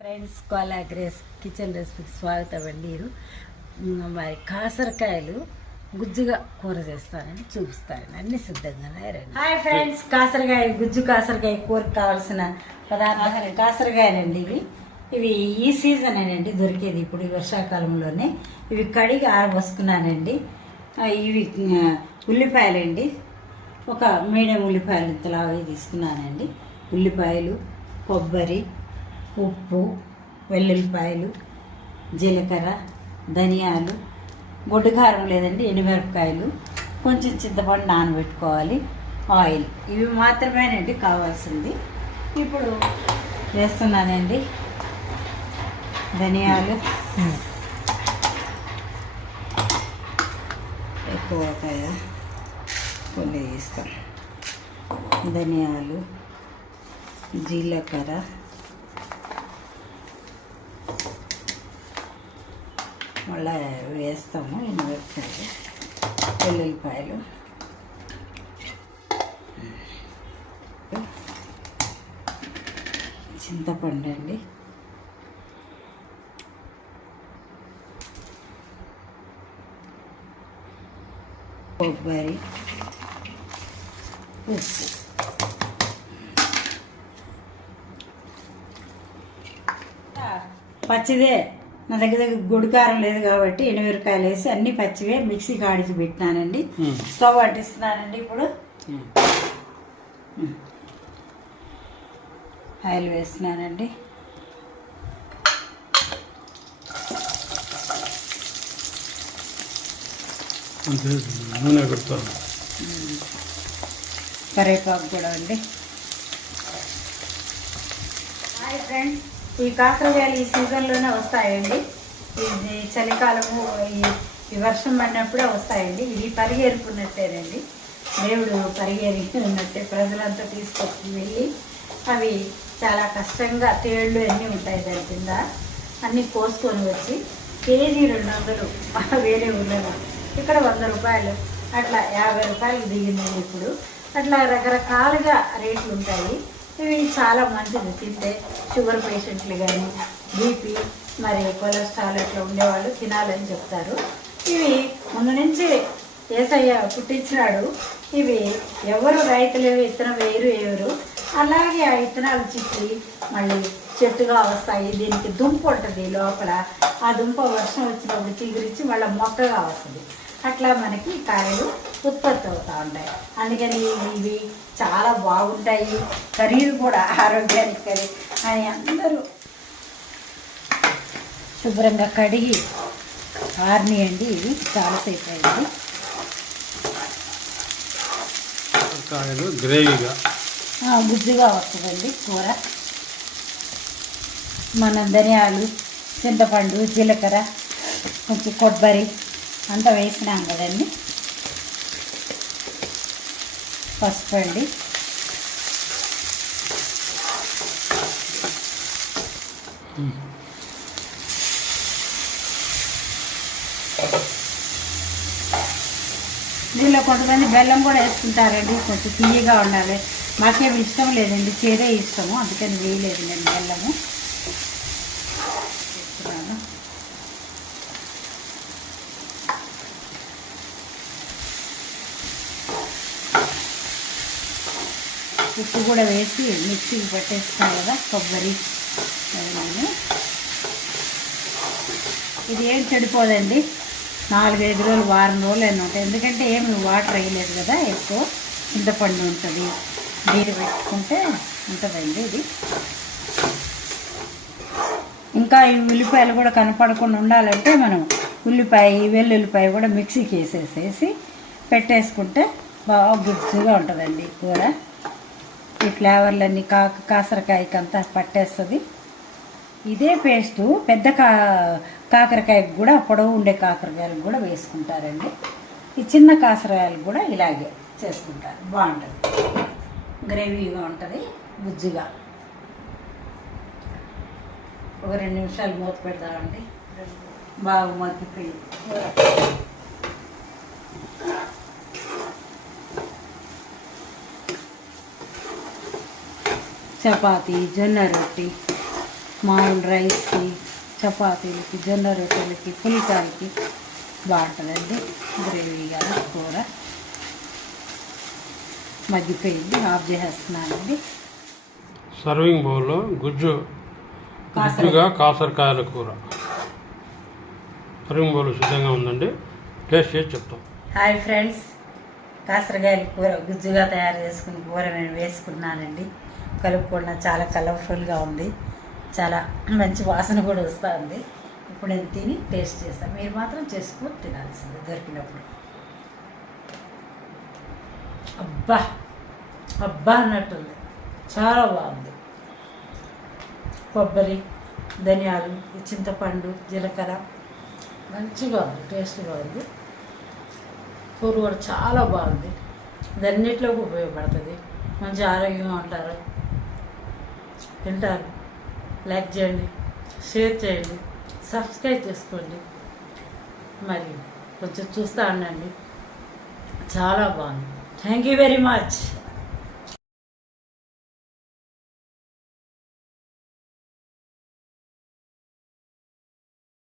Friends Kola grace kitchen రెసిపీకి స్వాగతం అండి. మరి కాసరకాయలు గుజ్జుగా కూర చేస్తానని చూపిస్తాను. అన్ని సిద్ధంగానే రండి. హాయ్ ఫ్రెండ్స్, కాసరకాయ కూరకు కావాల్సిన పదార్థాలు కాసరకాయలండి. ఇవి ఈ సీజనేనండి దొరికేది, ఇప్పుడు ఈ వర్షాకాలంలోనే. ఇవి కడిగి ఆరబోసుకున్నానండి. ఇవి ఉల్లిపాయలండి, ఒక మీడియం ఉల్లిపాయలు ఇంతలా తీసుకున్నానండి. ఉల్లిపాయలు, కొబ్బరి, ఉప్పు, వెల్లుల్లిపాయలు, జీలకర్ర, ధనియాలు, గొడ్డుకారం లేదండి, ఎండుమిరపకాయలు, కొంచెం చింతపండు నానబెట్టుకోవాలి, ఆయిల్. ఇవి మాత్రమేనండి కావాల్సింది. ఇప్పుడు వేస్తున్నానండి ధనియాలు, ఎక్కువ కొన్ని వేస్తాం. ధనియాలు, జీలకర్ర, మళ్ళీ వేస్తాము ఎండుమిరపకాయలు, వెల్లుల్లిపాయలు, చింతపండు అండి, కొబ్బరి, ఉప్పు. పచ్చిదే, నా దగ్గర గుడికారం లేదు కాబట్టి ఎండుమిరకాయలు వేసి అన్ని పచ్చివే మిక్సీకి ఆడిచి పెట్టినానండి. స్టవ్ అంటిస్తున్నానండి. ఇప్పుడు ఆయిల్ వేస్తున్నానండి. కరివేపాకు కూడా అండి. హాయ్ ఫ్రెండ్స్, ఈ కాకరకాయలు ఈ సీజన్లోనే వస్తాయండి. ఇది చలికాలము, ఈ వర్షం పడినప్పుడే వస్తాయండి. ఇవి పరిగెరుకున్నట్టేనండి, దేవుడు పరిగెరి ఉన్నట్టే. ప్రజలంతా తీసుకొచ్చి వెళ్ళి అవి చాలా కష్టంగా, తేళ్ళు అన్నీ ఉంటాయి దాని కింద, అన్నీ కోసుకొని వచ్చి కేజీ 200 వేరే ఊళ్ళలో, ఇక్కడ 100 రూపాయలు, అట్లా 50 రూపాయలు దిగిందండి ఇప్పుడు. అట్లా రకరకాలుగా రేట్లు ఉంటాయి. ఇవి చాలా మంచిది తింటే. షుగర్ పేషెంట్లు కానీ, బీపీ, మరి కొలెస్ట్రాల్ అట్లా ఉండేవాళ్ళు తినాలని చెప్తారు. ఇవి ముందు నుంచి ఏసయ్య పుట్టించినాడు. ఇవి ఎవరు రైతులు విత్తనం వేయరు. అలాగే ఆ విత్తనాలు చిక్కి మళ్ళీ చెట్టుగా వస్తాయి. దీనికి దుంప ఉంటుంది లోపల, ఆ దుంప వర్షం వచ్చినప్పుడు చిగురించి మళ్ళీ మొక్కగా వస్తుంది. అట్లా మనకి కాయలు ఉత్పత్తి అవుతూ ఉంటాయి. అందుకని ఇవి చాలా బాగుంటాయి, ఖరీదు కూడా, ఆరోగ్యానికి అని అందరూ శుభ్రంగా కడిగి ఆరినాయండి. ఇవి చాలాసేపు అయింది. గ్రేవీగా గుజ్జుగా వస్తుందండి కూర. మన ధనియాలు, చింతపండు, జీలకర్ర, కొంచెం కొబ్బరి అంతా వేసినాం కదండి. పసుపు అండి, దీనిలో కొంతమంది బెల్లం కూడా వేసుకుంటారండి, కొంచెం తీయగా ఉండాలి. మాకేమి ఇష్టం లేదండి, చేదే ఇష్టము, అందుకని వేయలేదు నేను బెల్లము. ఉప్పు కూడా వేసి మిక్సీకి పట్టేస్తాను కదా కొబ్బరి. ఇది ఏం చెడిపోదండి, 4-5 రోజులు, వారం రోజులు అని ఉంటాయి. ఎందుకంటే ఏమి వాటర్ వేయలేదు కదా, ఎక్కువ చింతపండు ఉంటుంది, నీరు పెట్టుకుంటే ఉంటుందండి ఇది. ఇంకా ఈ ఉల్లిపాయలు కూడా కనపడకుండా ఉండాలంటే మనం ఉల్లిపాయ, వెల్లుల్లిపాయ కూడా మిక్సీకి వేసేసేసి పెట్టేసుకుంటే బాగా గుజ్జుగా ఉంటుందండి కూర. ఈ ఫ్లేవర్లన్నీ కాకరకాయకి అంతా పట్టేస్తుంది. ఇదే పేస్టు పెద్ద కాకరకాయకు కూడా, పొడవు ఉండే కాకరకాయలకు కూడా వేసుకుంటారండి. ఈ చిన్న కాకరకాయలు కూడా ఇలాగే చేసుకుంటారు, బాగుంటుంది, గ్రేవీగా ఉంటుంది, గుజ్జుగా. ఒక 2 నిమిషాలు మూత పెడతామండి, బాగా మగ్గిపోయి. చపాతీ, జొన్న రొట్టి, మామూలు రైస్కి, చపాతీలకి, జొన్న రొట్టెలకి, పులికాయలకి బాగుంటుందండి. గ్రేవీగా కూర మగ్గిపోయింది, ఆఫ్ చేసేస్తున్నానండి. సర్వింగ్ బౌల్లో గుజ్జుగా కాసరకాయల కూర సర్వింగ్ బౌల్ సిద్ధంగా ఉందండి. టేస్ట్ చేసి చెప్తాం. హాయ్ ఫ్రెండ్స్, కాసరకాయల కూర గుజ్జుగా తయారు చేసుకుని కూర నేను వేసుకున్నానండి. కలుపుకున్న చాలా కలర్ఫుల్గా ఉంది, చాలా మంచి వాసన కూడా వస్తుంది. ఇప్పుడు నేను తిని టేస్ట్ చేస్తాను, మీరు మాత్రం చేసుకొని తినాల్సింది దొరికినప్పుడు. అబ్బా అబ్బా అన్నట్టుంది, చాలా బాగుంది. కొబ్బరి, ధనియాలు, చింతపండు, జీలకర్ర మంచిగా ఉంది, టేస్ట్గా ఉంది. కూర కూడా చాలా బాగుంది, అన్నింటిలోకి ఉపయోగపడుతుంది. మంచి ఆరోగ్యంగా ఉంటారు, తింటారు. లైక్ చేయండి, షేర్ చేయండి, సబ్స్క్రైబ్ చేసుకోండి. మరి కొంచెం చూస్తూ ఉండండి, చాలా బాగుంది. Thank you very much.